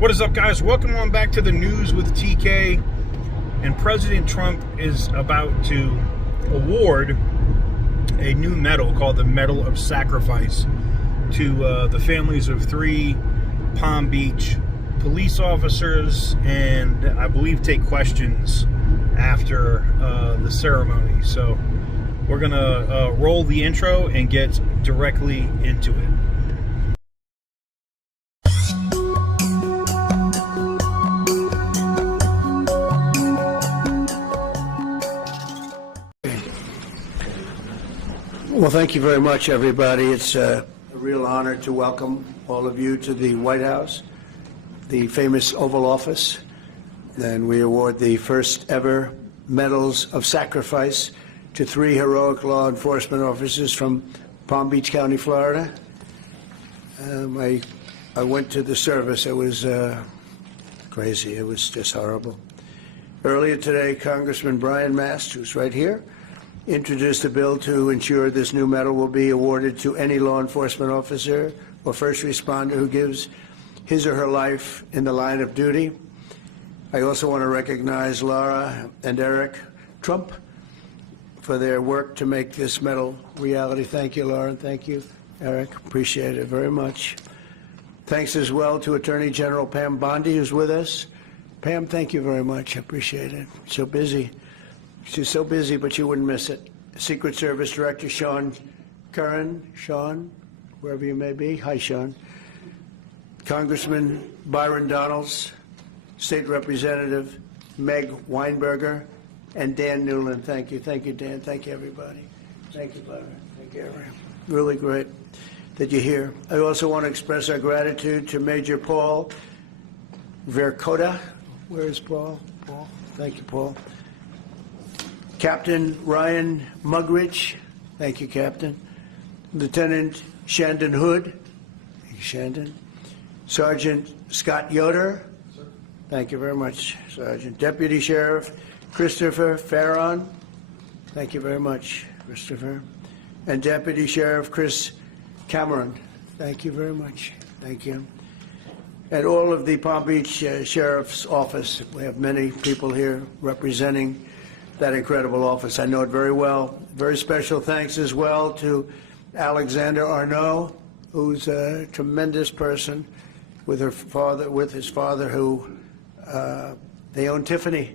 What is up, guys? Welcome on back to the news with TK. And President Trump is about to award a new medal called the Medal of Sacrifice to the families of 3 Palm Beach police officers, and I believe take questions after the ceremony. So we're gonna roll the intro and get directly into it. Well, thank you very much, everybody. It's a real honor to welcome all of you to the White House, the famous Oval Office. And we award the first ever Medals of Sacrifice to 3 heroic law enforcement officers from Palm Beach County, Florida. I went to the service. It was crazy. It was just horrible. Earlier today, Congressman Brian Mast, who's right here, introduced a bill to ensure this new medal will be awarded to any law enforcement officer or first responder who gives his or her life in the line of duty. I also want to recognize Laura and Eric Trump for their work to make this medal reality. Thank you, Laura, and thank you, Eric. Appreciate it very much. Thanks as well to Attorney General Pam Bondi, who's with us. Pam, thank you very much. I appreciate it. So busy. She's so busy, but you wouldn't miss it. Secret Service Director Sean Curran, Sean, wherever you may be. Hi, Sean. Congressman Byron Donalds, State Representative Meg Weinberger, and Dan Newland. Thank you. Thank you, Dan. Thank you, everybody. Thank you, Byron. Thank you, everyone. Really great that you're here. I also want to express our gratitude to Major Paul Vercoda. Where is Paul? Paul. Thank you, Paul. Captain Ryan Mugridge, thank you, Captain. Lieutenant Shandon Hood, thank you, Shandon. Sergeant Scott Yoder, thank you very much, Sergeant. Deputy Sheriff Christopher Farron, thank you very much, Christopher. And Deputy Sheriff Chris Cameron, thank you very much, thank you. And all of the Palm Beach Sheriff's Office, we have many people here representing that incredible office. I know it very well. Very special thanks as well to Alexander Arnault, who's a tremendous person with his father, who they own Tiffany,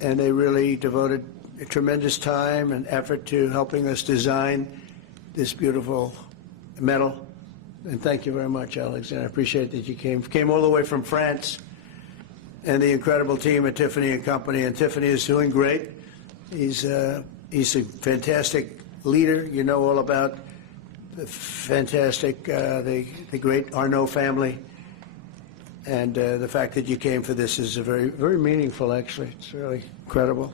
and they really devoted a tremendous time and effort to helping us design this beautiful medal. And thank you very much, Alexander. I appreciate that you came all the way from France, and the incredible team at Tiffany and Company. And Tiffany is doing great. He's a fantastic leader. You know all about the fantastic, the great Arnault family, and the fact that you came for this is very, very meaningful. Actually, it's really incredible.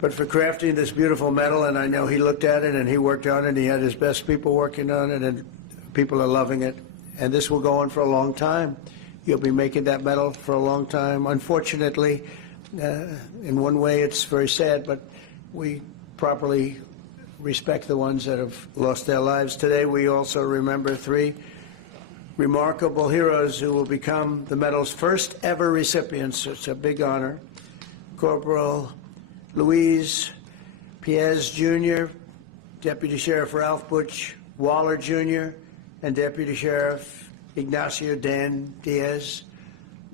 But for crafting this beautiful medal, and I know he looked at it and he worked on it. And he had his best people working on it, and people are loving it. And this will go on for a long time. You'll be making that medal for a long time. Unfortunately, in one way, it's very sad, but we properly respect the ones that have lost their lives. Today, we also remember 3 remarkable heroes who will become the medal's first ever recipients. It's a big honor. Corporal Luis Piez Jr., Deputy Sheriff Ralph Butch Waller Jr., and Deputy Sheriff Ignacio Dan Diaz.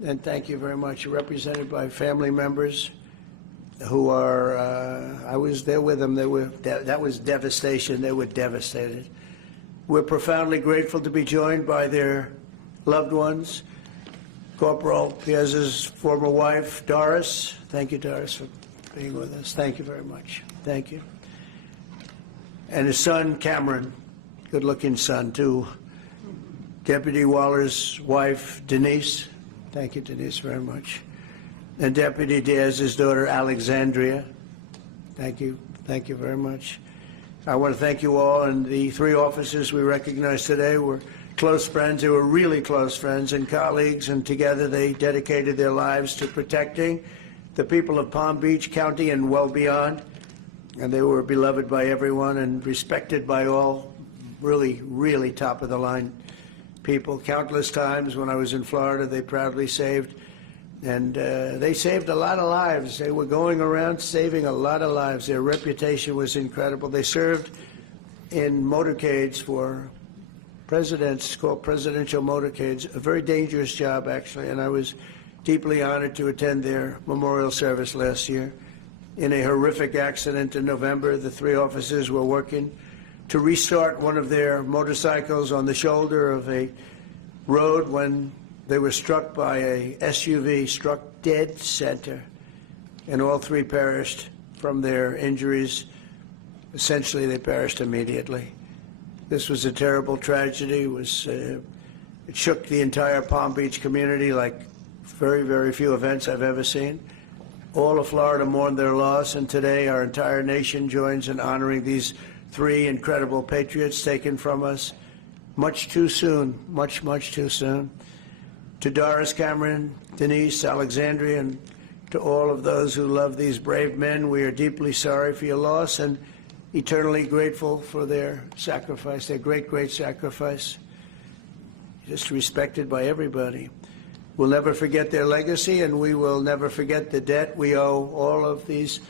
And thank you very much. You're represented by family members who are, I was there with them. That was devastation. They were devastated. We're profoundly grateful to be joined by their loved ones. Corporal Piez's former wife, Doris. Thank you, Doris, for being with us. Thank you very much. Thank you. And his son, Cameron, good-looking son, too. Deputy Waller's wife, Denise. Thank you, Denise, very much. And Deputy Diaz's daughter, Alexandria. Thank you. Thank you very much. I want to thank you all. And the 3 officers we recognize today were close friends. They were really close friends and colleagues, and together they dedicated their lives to protecting the people of Palm Beach County and well beyond. And they were beloved by everyone and respected by all. Really, really top of the line people. Countless times when I was in Florida, they proudly saved, and they saved a lot of lives. They were going around saving a lot of lives. Their reputation was incredible. They served in motorcades for presidents, called presidential motorcades, a very dangerous job, actually, and I was deeply honored to attend their memorial service last year. In a horrific accident in November, the 3 officers were working to restart one of their motorcycles on the shoulder of a road when they were struck by a SUV, struck dead center, and all 3 perished from their injuries. Essentially, they perished immediately. This was a terrible tragedy. It shook the entire Palm Beach community like very, very few events I've ever seen. All of Florida mourned their loss, and today our entire nation joins in honoring these 3 incredible patriots taken from us much too soon, much, much too soon. To Doris, Cameron, Denise, Alexandria, and to all of those who love these brave men, we are deeply sorry for your loss and eternally grateful for their sacrifice, their great, great sacrifice, just respected by everybody. We'll never forget their legacy, and we will never forget the debt we owe all of these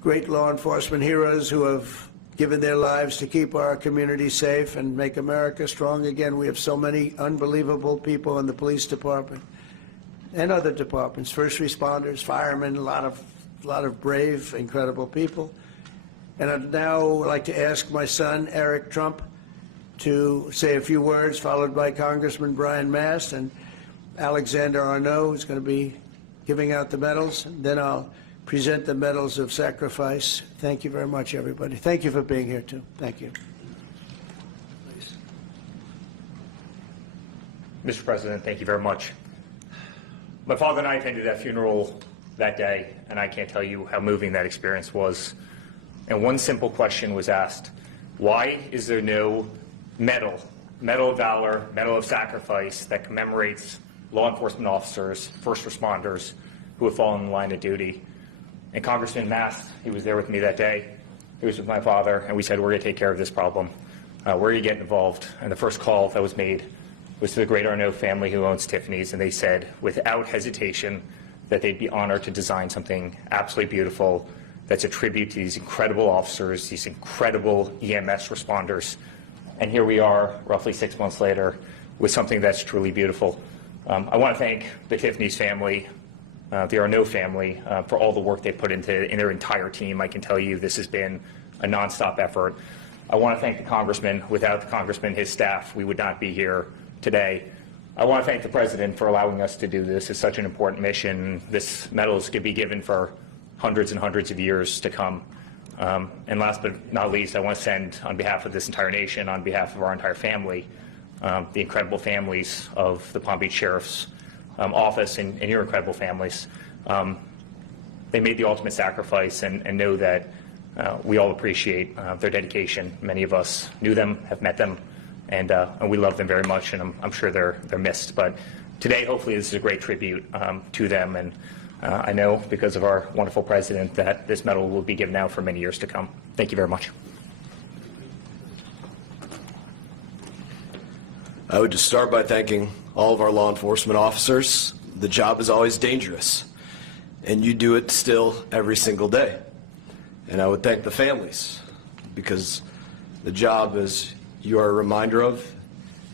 great law enforcement heroes who have given their lives to keep our community safe and make America strong again. We have so many unbelievable people in the police department and other departments, first responders, firemen, a lot of brave, incredible people. And I'd now like to ask my son, Eric Trump, to say a few words, followed by Congressman Brian Mast and Alexander Arnault, who's going to be giving out the medals. Then I'll present the medals of sacrifice. Thank you very much, everybody. Thank you for being here, too. Thank you. Please. Mr. President, thank you very much. My father and I attended that funeral that day, and I can't tell you how moving that experience was. And one simple question was asked: why is there no medal of valor, medal of sacrifice that commemorates law enforcement officers, first responders who have fallen in the line of duty? And Congressman Mast, he was there with me that day. He was with my father, and we said, we're going to take care of this problem. We're going to get involved. And the first call that was made was to the great Arnault family who owns Tiffany's, and they said, without hesitation, that they'd be honored to design something absolutely beautiful that's a tribute to these incredible officers, these incredible EMS responders. And here we are, roughly 6 months later, with something that's truly beautiful. I want to thank the Tiffany's family, the Arnault family, for all the work they put in their entire team. I can tell you this has been a nonstop effort. I want to thank the Congressman. Without the Congressman, his staff, we would not be here today. I want to thank the President for allowing us to do this. It's such an important mission. This medal is going to be given for hundreds and hundreds of years to come. And last but not least, I want to send, on behalf of this entire nation, on behalf of our entire family, the incredible families of the Palm Beach Sheriff's Office and your incredible families. They made the ultimate sacrifice, and know that we all appreciate their dedication. Many of us knew them, have met them, and we love them very much, and I'm sure they're missed. But today, hopefully, this is a great tribute to them, and I know, because of our wonderful President, that this medal will be given out for many years to come. Thank you very much. I would just start by thanking all of our law enforcement officers. The job is always dangerous, and you do it still every single day. And I would thank the families, because the job, as you are a reminder of,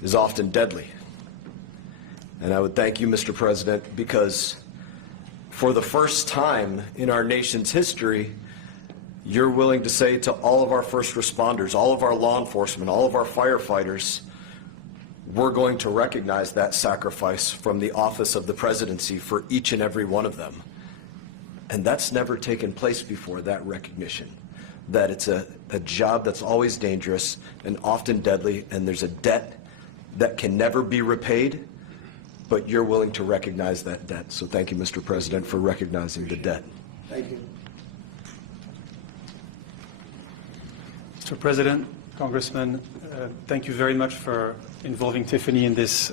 is often deadly. And I would thank you, Mr. President, because for the first time in our nation's history, you're willing to say to all of our first responders, all of our law enforcement, all of our firefighters, we're going to recognize that sacrifice from the office of the presidency for each and every one of them. And that's never taken place before, that recognition, that it's a job that's always dangerous and often deadly, and there's a debt that can never be repaid, but you're willing to recognize that debt. So thank you, Mr. President, for recognizing the debt. Thank you. Mr. President, Congressman, thank you very much for involving Tiffany in this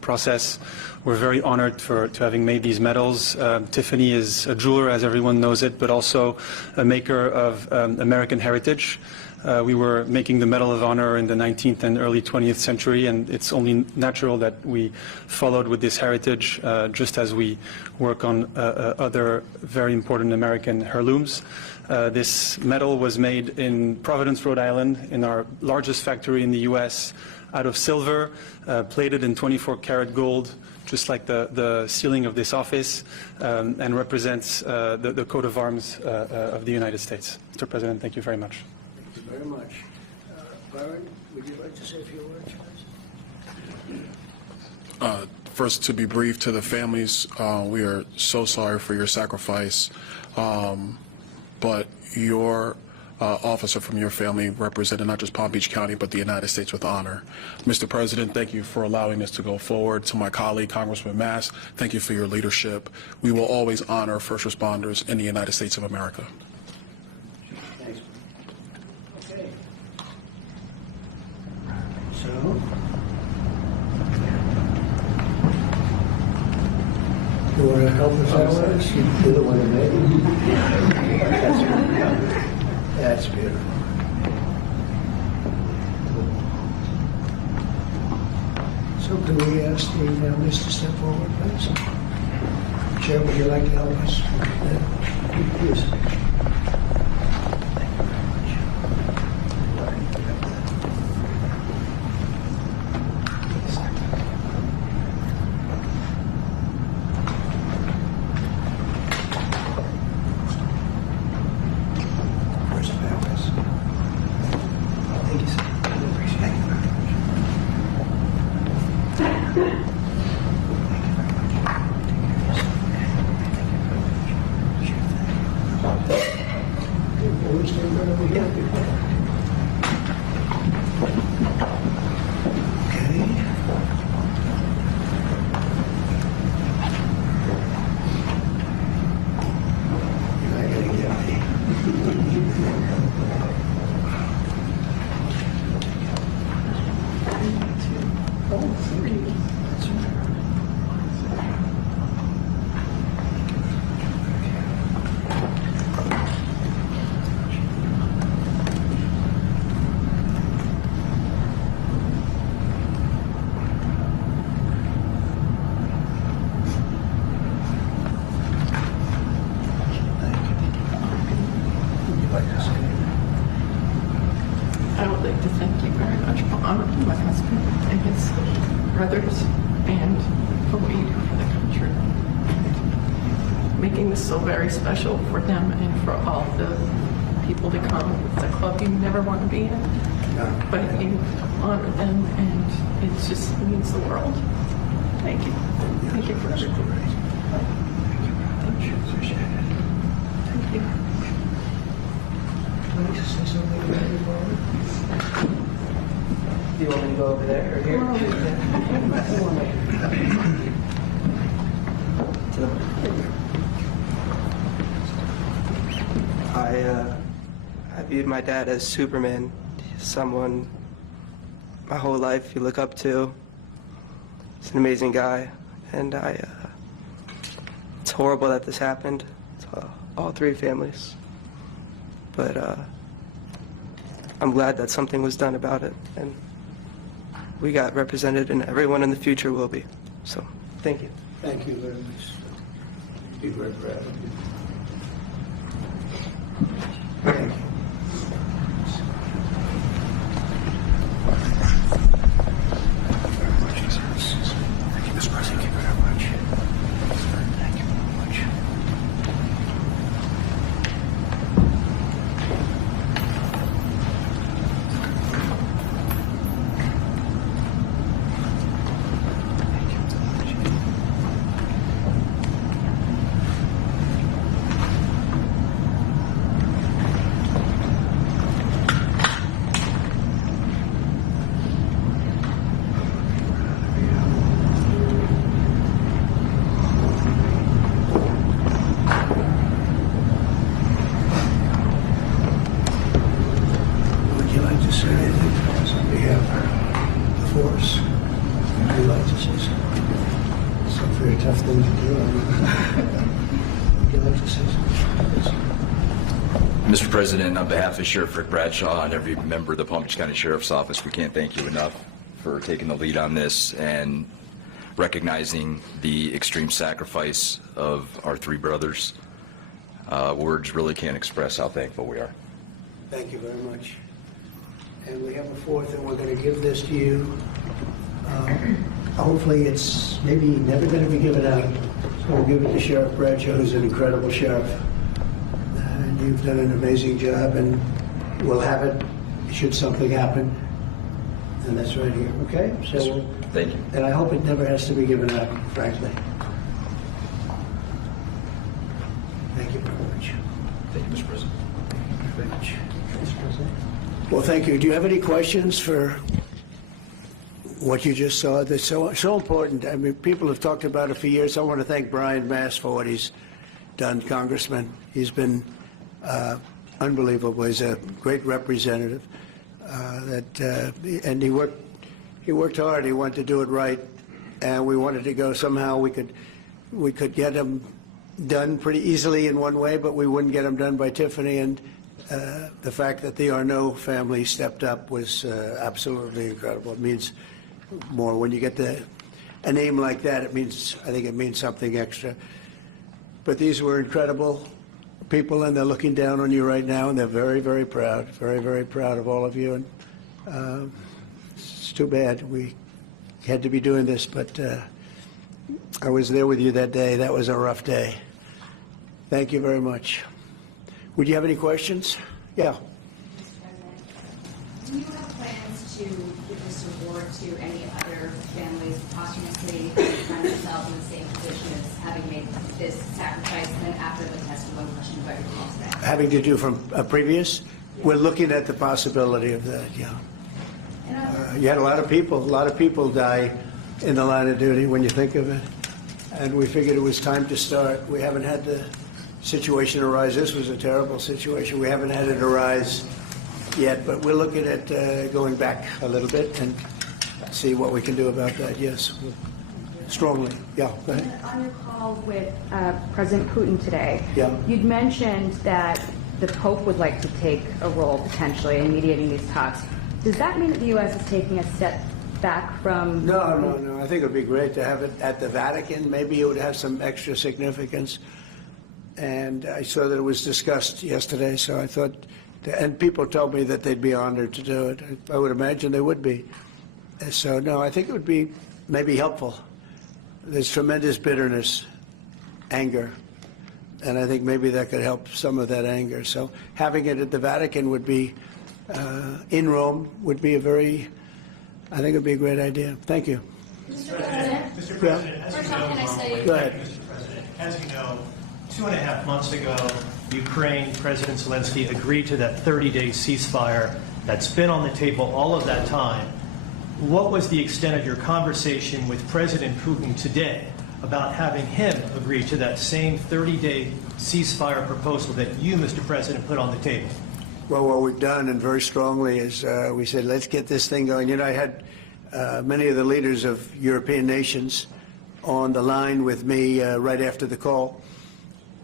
process. We're very honored to having made these medals. Tiffany is a jeweler, as everyone knows it, but also a maker of American heritage. We were making the Medal of Honor in the 19th and early 20th century, and it's only natural that we followed with this heritage, just as we work on other very important American heirlooms. This medal was made in Providence, Rhode Island, in our largest factory in the U.S., out of silver, plated in 24-karat gold, just like the ceiling of this office, and represents the coat of arms of the United States. Mr. President, thank you very much. Thank you very much. Byron, would you like to say a few words, please? First, to be brief to the families, we are so sorry for your sacrifice, but your officer from your family represented not just Palm Beach County, but the United States with honor. Mr. President, thank you for allowing us to go forward. To my colleague, Congressman Mass, thank you for your leadership. We will always honor first responders in the United States of America. Thanks. Okay. So, you want to help us out with this? You're the one that made it. That's beautiful. So can we ask the families to step forward, please? Chair, would you like to help us? Please. I would like to thank you very much for honoring my husband and his brothers and for what you do for the country. Making this so very special for them and for all the people to come. It's a club you never want to be in, but you honor them and it just means the world. Thank you. Thank you for everything. Thank you. Thank you. Do you want me to go over there or here? I viewed my dad as Superman, someone my whole life you look up to. He's an amazing guy, and it's horrible that this happened to all three families. But I'm glad that something was done about it, and we got represented, and everyone in the future will be. So, thank you. Thank you very much. Be very proud of you. Thank you. Thank you, Mr. President. Thank you very much. Thank you very much. Would you like to say anything to us on behalf of the force? Would you like to say something? It's a very tough thing to do. Would you like to say something? Yes. Mr. President, on behalf of Sheriff Rick Bradshaw and every member of the Palm Beach County Sheriff's Office, we can't thank you enough for taking the lead on this and recognizing the extreme sacrifice of our three brothers. Words really can't express how thankful we are. Thank you very much. And we have a fourth, and we're going to give this to you. Hopefully it's maybe never going to be given out. So we'll give it to Sheriff Bradshaw, who's an incredible sheriff. And you've done an amazing job, and we'll have it should something happen. And that's right here, okay? So, Thank you. and I hope it never has to be given out, frankly. Thank you very much. Thank you, Mr. President. Very much. Well, thank you. Do you have any questions for what you just saw? That's so important. I mean, people have talked about it for years. I want to thank Brian Mass for what he's done, Congressman. He's been unbelievable. He's a great representative. And he worked hard. He wanted to do it right, and we wanted to go somehow. We could get him done pretty easily in one way, but we wouldn't get him done by Tiffany. And the fact that the Arnault family stepped up was absolutely incredible. It means more when you get a name like that. I think it means something extra. But these were incredible people, and they're looking down on you right now, and they're very, very proud, very, very proud of all of you. And it's too bad we had to be doing this, but I was there with you that day. That was a rough day. Thank you very much. Would you have any questions? Yeah. Do you have plans to give this award to any other families posthumously who find themselves in the same position as having made this sacrifice, and then after the test, one question about your call today? Having to do from a previous? We're looking at the possibility of that, yeah. You had a lot of people die in the line of duty when you think of it. And we figured it was time to start. We haven't had the situation arise. This was a terrible situation. We haven't had it arise yet, but we're looking at going back a little bit and see what we can do about that. Yes, strongly. Yeah, go ahead. On your call with President Putin today, Yeah. you'd mentioned that the Pope would like to take a role potentially in mediating these talks. Does that mean that the U.S. is taking a step back from... No. I think it would be great to have it at the Vatican. Maybe it would have some extra significance. And I saw that it was discussed yesterday, so I thought, and people told me that they'd be honored to do it. I would imagine they would be. So, no, I think it would be maybe helpful. There's tremendous bitterness, anger, and I think maybe that could help some of that anger. So having it at the Vatican would be, in Rome, would be I think it would be a great idea. Thank you. Mr. President, as you know, Go ahead. Mr. President, as you know, 2.5 months ago, Ukraine President Zelensky agreed to that 30-day ceasefire that's been on the table all of that time. What was the extent of your conversation with President Putin today about having him agree to that same 30-day ceasefire proposal that you, Mr. President, put on the table? Well, what we've done, and very strongly, is we said, let's get this thing going. You know, I had many of the leaders of European nations on the line with me right after the call,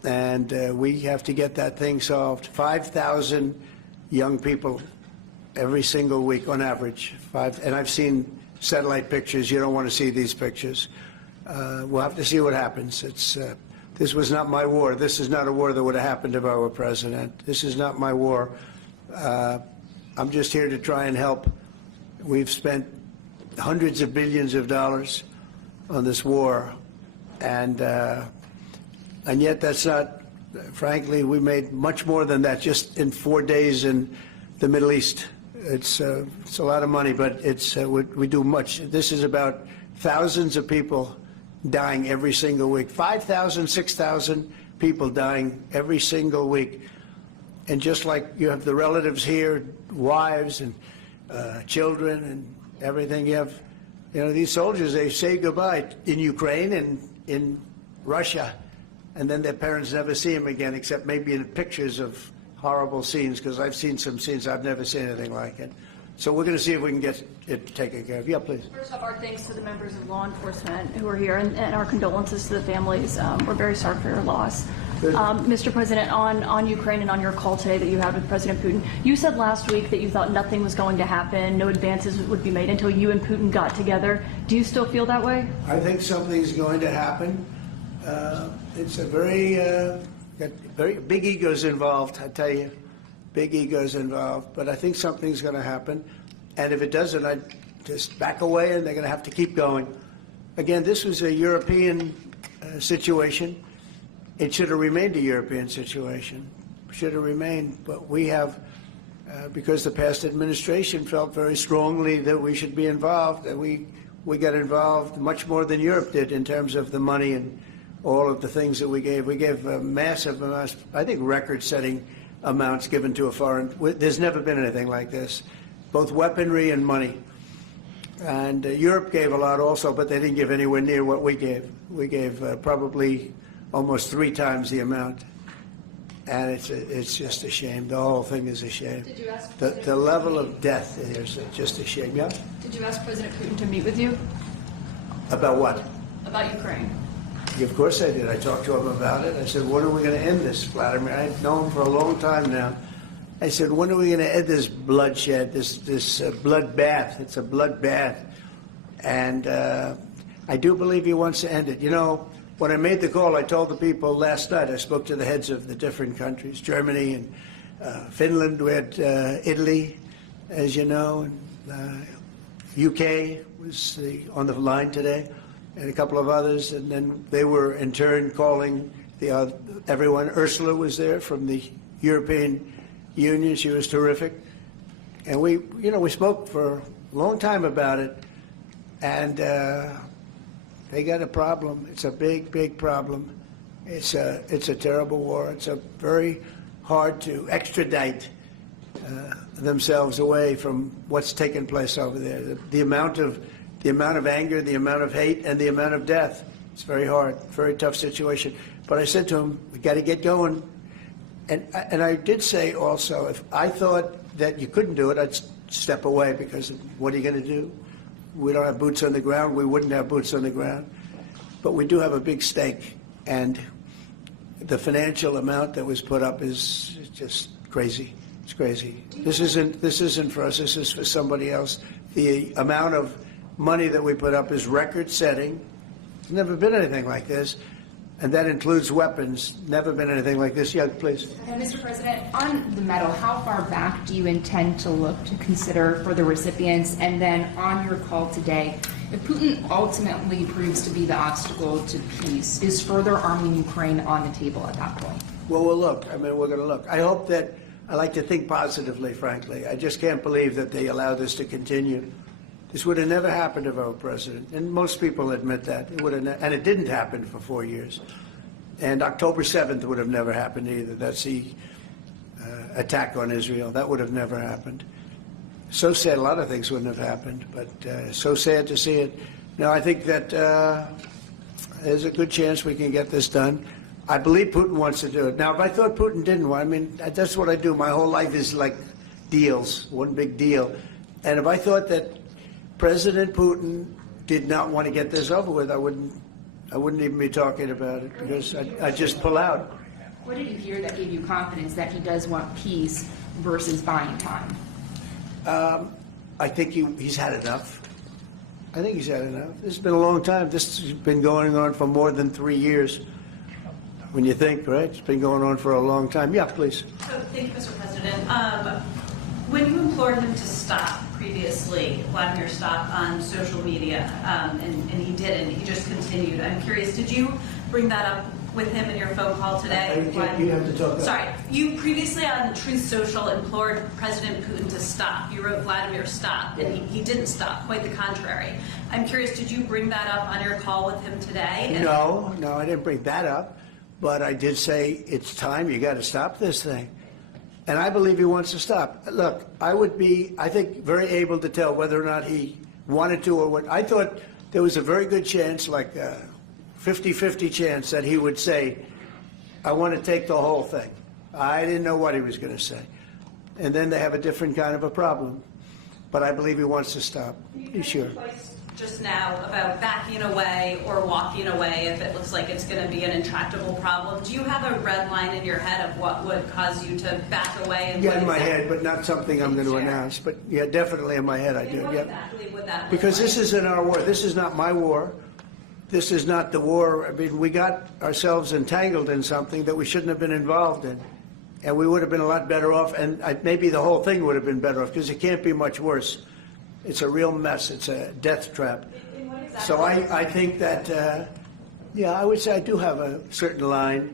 and we have to get that thing solved. 5,000 young people every single week on average. And I've seen satellite pictures. You don't want to see these pictures. We'll have to see what happens. This was not my war. This is not a war that would have happened if I were president. This is not my war. I'm just here to try and help. We've spent hundreds of billions of dollars on this war, and yet that's not, frankly, we made much more than that just in 4 days in the Middle East. It's a lot of money, but we do much. This is about thousands of people dying every single week. 5,000, 6,000 people dying every single week. And just like you have the relatives here, wives and children and everything, you have, these soldiers, they say goodbye in Ukraine and in Russia, and then their parents never see them again, except maybe in pictures of horrible scenes, because I've seen some scenes, I've never seen anything like it. So we're going to see if we can get it taken care of. Yeah, please. First off, our thanks to the members of law enforcement who are here, and our condolences to the families. We're very sorry for your loss. Mr. President, on Ukraine and on your call today that you had with President Putin, you said last week that you thought nothing was going to happen, no advances would be made until you and Putin got together. Do you still feel that way? I think something's going to happen. It's a very big egos involved, I tell you. Big egos involved. But I think something's going to happen. And if it doesn't, I'd just back away, and they're going to have to keep going. Again, this was a European situation. It should have remained a European situation. Should have remained. But we have, because the past administration felt very strongly that we should be involved, and we got involved much more than Europe did in terms of the money and all of the things that we gave. We gave massive amounts, I think record-setting amounts given to a foreign. There's never been anything like this, both weaponry and money. And Europe gave a lot also, but they didn't give anywhere near what we gave. We gave probably almost 3 times the amount. And it's just a shame. The whole thing is a shame. Did you ask The level of death is just a shame. Yeah? Did you ask President Putin to meet with you About what? about Ukraine? Of course I did. I talked to him about it. I said, when are we going to end this, Vladimir? I've known him for a long time now. I said, when are we going to end this bloodshed, this bloodbath? It's a bloodbath. And I do believe he wants to end it. You know, when I made the call, I told the people last night, I spoke to the heads of the different countries, Germany and Finland, we had Italy, as you know, and UK was on the line today, and a couple of others, and then they were in turn calling everyone. Ursula was there from the European Union. She was terrific. And we spoke for a long time about it, and they got a problem. It's a big, big problem. It's a terrible war. It's a very hard to extradite themselves away from what's taken place over there. The amount of anger, the amount of hate, and the amount of death. It's very hard, very tough situation. But I said to him, we got to get going. And I did say also, if I thought that you couldn't do it, I'd step away, because what are you going to do? We don't have boots on the ground. We wouldn't have boots on the ground. But we do have a big stake, and the financial amount that was put up is just crazy. It's crazy. This isn't for us. This is for somebody else. The amount of money that we put up is record-setting. There's never been anything like this. And that includes weapons. Never been anything like this. Yeah, please. And Mr. President, on the medal, how far back do you intend to look to consider for the recipients? And then on your call today, if Putin ultimately proves to be the obstacle to peace, is further arming Ukraine on the table at that point? Well, we'll look. I mean, we're going to look. I hope that, I like to think positively, frankly. I just can't believe that they allow this to continue. This would have never happened if I were president, and most people admit that. It would have, and it didn't happen for 4 years. And October 7th would have never happened either. That's the attack on Israel. That would have never happened. So sad, a lot of things wouldn't have happened, but so sad to see it. Now, I think that there's a good chance we can get this done. I believe Putin wants to do it. Now, if I thought Putin didn't want, I mean, that's what I do. My whole life is like deals, one big deal. And if I thought that President Putin did not want to get this over with, I wouldn't even be talking about it, because I'd just pull out. What did you hear that gave you confidence that he does want peace versus buying time? I think he's had enough. I think he's had enough. This has been a long time. This has been going on for more than 3 years. When you think, right? It's been going on for a long time. Yeah, please. So, thank you, Mr. President. When you implored him to stop previously, Vladimir stopped on social media, and he didn't. He just continued. I'm curious, did you bring that up with him in your phone call today? You have to talk. Sorry. You previously on Truth Social implored President Putin to stop. You wrote Vladimir stop, and he didn't stop. Quite the contrary. I'm curious, did you bring that up on your call with him today? No, I didn't bring that up. But I did say, it's time, you got to stop this thing. And I believe he wants to stop. Look, I would be, I think, very able to tell whether or not he wanted to or what. I thought there was a very good chance, like a 50-50 chance, that he would say, I want to take the whole thing. I didn't know what he was going to say. And then they have a different kind of a problem. but I believe he wants to stop. Sure. Just now about backing away or walking away if it looks like it's going to be an intractable problem. Do you have a red line in your head of what would cause you to back away? And Yeah, in my head, but not something I'm going to announce. But yeah, definitely in my head I do. What Yeah. exactly would that look Because like? this isn't our war. This is not my war. This is not the war. I mean, we got ourselves entangled in something that we shouldn't have been involved in. And we would have been a lot better off, and maybe the whole thing would have been better off, because it can't be much worse. It's a real mess. It's a death trap. So I think that, yeah, I would say I do have a certain line,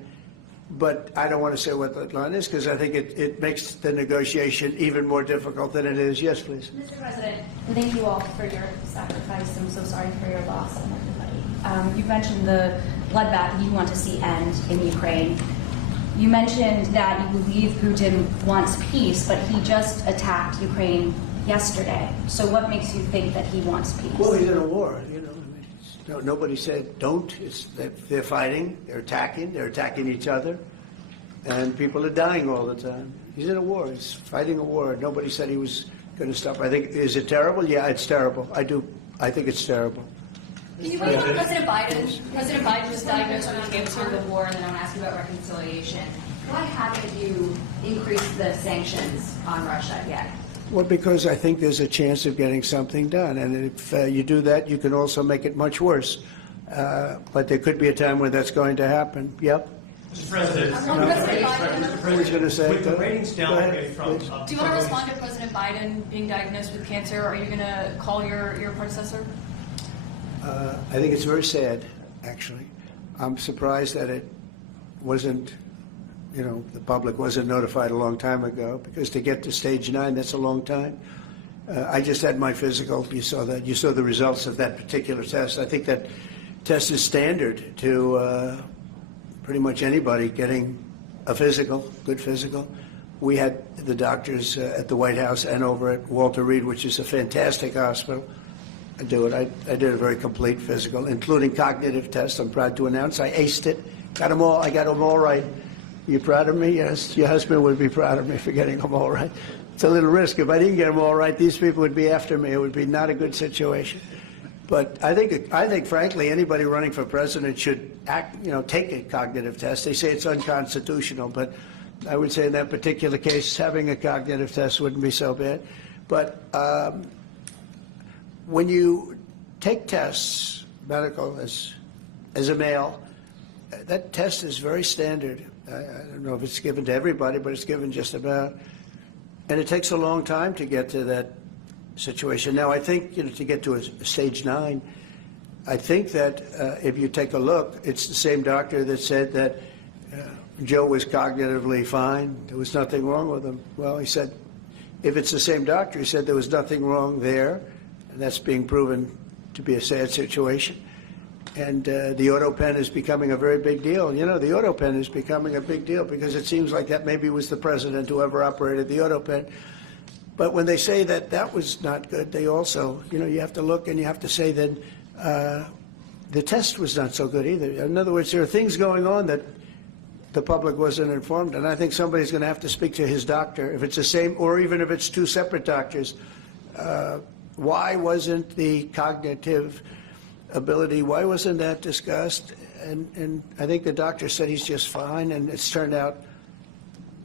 but I don't want to say what that line is, because I think it makes the negotiation even more difficult than it is. Yes, please. Mr. President, thank you all for your sacrifice. I'm so sorry for your loss and everybody. You mentioned the bloodbath you want to see end in Ukraine. You mentioned that you believe Putin wants peace, but he just attacked Ukraine yesterday. So what makes you think that he wants peace? Well, he's in a war, you know. I mean, nobody said don't. They're fighting, they're attacking each other, and people are dying all the time. He's in a war. He's fighting a war. Nobody said he was going to stop. I think, is it terrible? Yeah, it's terrible. I think it's terrible. Can you bring up President Biden? President Biden was diagnosed with cancer of the war, and then I want to ask you about reconciliation. Why haven't you increased the sanctions on Russia yet? Well, because I think there's a chance of getting something done, and if you do that, you can also make it much worse. But there could be a time when that's going to happen. Yep. Mr. President, Who's going to say with the ratings downgrade from... Do you want to respond to President Biden being diagnosed with cancer? Are you going to call your predecessor? I think it's very sad, actually. I'm surprised that it wasn't, you know, the public wasn't notified a long time ago, because to get to stage 9, that's a long time. I just had my physical. You saw that. You saw the results of that particular test. I think that test is standard to pretty much anybody getting a physical, good physical. We had the doctors at the White House and over at Walter Reed, which is a fantastic hospital, do it. I did a very complete physical, including cognitive tests. I'm proud to announce I aced it. Got them all. I got them all right. You proud of me? Yes. Your husband would be proud of me for getting them all right. It's a little risk. If I didn't get them all right, these people would be after me. It would be not a good situation. But I think, frankly, anybody running for president should take a cognitive test. They say it's unconstitutional, but I would say in that particular case, having a cognitive test wouldn't be so bad. But when you take tests, medical, as a male, that test is very standard. I don't know if it's given to everybody, but it's given just about. And it takes a long time to get to that situation. Now, I think, to get to a stage 9, I think that if you take a look, it's the same doctor that said that Joe was cognitively fine. There was nothing wrong with him. Well, he said, if it's the same doctor, he said there was nothing wrong there. And that's being proven to be a sad situation. And the auto pen is becoming a very big deal. You know, the auto pen is becoming a big deal because it seems like that maybe was the president who ever operated the auto pen. But when they say that that was not good, they also, you have to look and you have to say that the test was not so good either. In other words, there are things going on that the public wasn't informed, and I think somebody's going to have to speak to his doctor, if it's the same, or even if it's 2 separate doctors. Why wasn't the cognitive ability, why wasn't that discussed? And I think the doctor said he's just fine, and it's turned out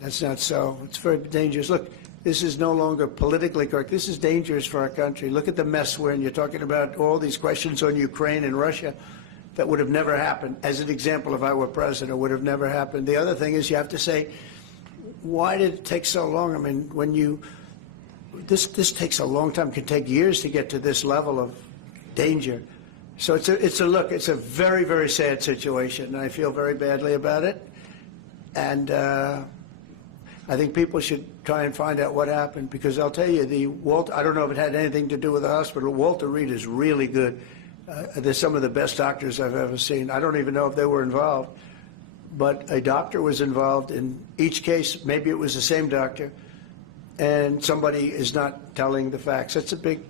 that's not so. It's very dangerous. Look, this is no longer politically correct. This is dangerous for our country. Look at the mess we're in. You're talking about all these questions on Ukraine and Russia that would have never happened. As an example, if I were president, would have never happened. The other thing is you have to say, why did it take so long? I mean, when this takes a long time. It can take years to get to this level of danger. So it's a very, very sad situation, and I feel very badly about it. And I think people should try and find out what happened, because I'll tell you, I don't know if it had anything to do with the hospital. Walter Reed is really good. They're some of the best doctors I've ever seen. I don't even know if they were involved, but a doctor was involved in each case. Maybe it was the same doctor, and somebody is not telling the facts. That's a big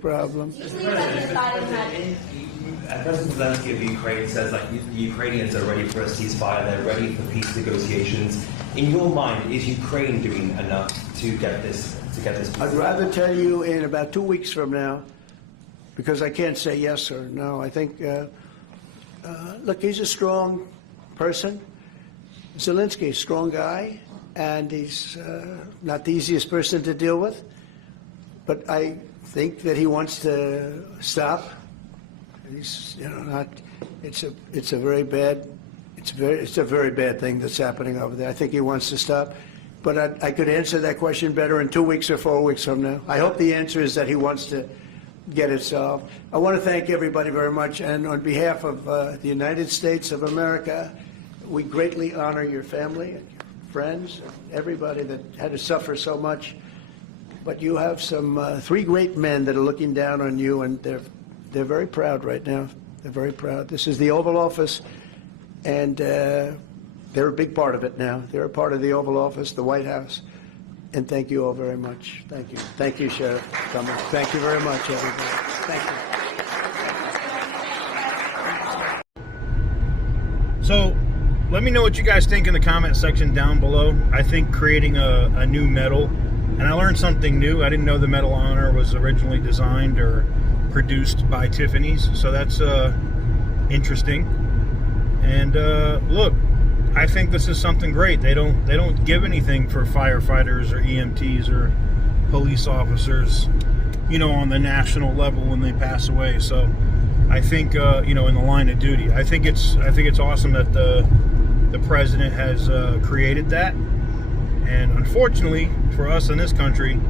problem. President Zelensky of Ukraine says the Ukrainians are ready for a ceasefire, they're ready for peace negotiations. In your mind, is Ukraine doing enough to get this to get this? I'd rather tell you in about 2 weeks from now, because I can't say yes or no. I think, look, he's a strong person. Zelensky, a strong guy, and he's not the easiest person to deal with. But I think that he wants to stop. He's, not. It's a very bad thing that's happening over there. I think he wants to stop. But I could answer that question better in 2 weeks or 4 weeks from now. I hope the answer is that he wants to get it solved. I want to thank everybody very much, and on behalf of the United States of America, we greatly honor your family and your friends and everybody that had to suffer so much. But you have some 3 great men that are looking down on you, and they're very proud right now. They're very proud. This is the Oval Office, and they're a big part of it now. They're a part of the Oval Office, the White House. And thank you all very much. Thank you. Thank you, Sheriff Cummings. Thank you very much, everybody. Thank you. So let me know what you guys think in the comment section down below. I think creating a new medal, and I learned something new. I didn't know the Medal of Honor was originally designed or produced by Tiffany's, so that's interesting. And look, I think this is something great. They don't give anything for firefighters or EMTs or police officers, on the national level when they pass away. So I think in the line of duty, I think it's awesome that the president has created that. And unfortunately for us in this country,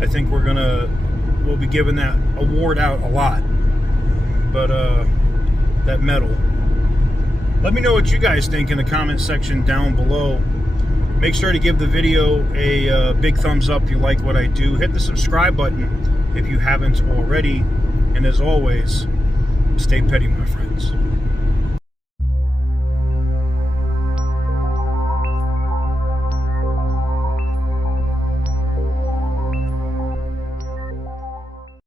I think we'll be giving that award out a lot. But that medal. Let me know what you guys think in the comment section down below. Make sure to give the video a big thumbs up if you like what I do. Hit the subscribe button if you haven't already. And as always, stay petty, my friends.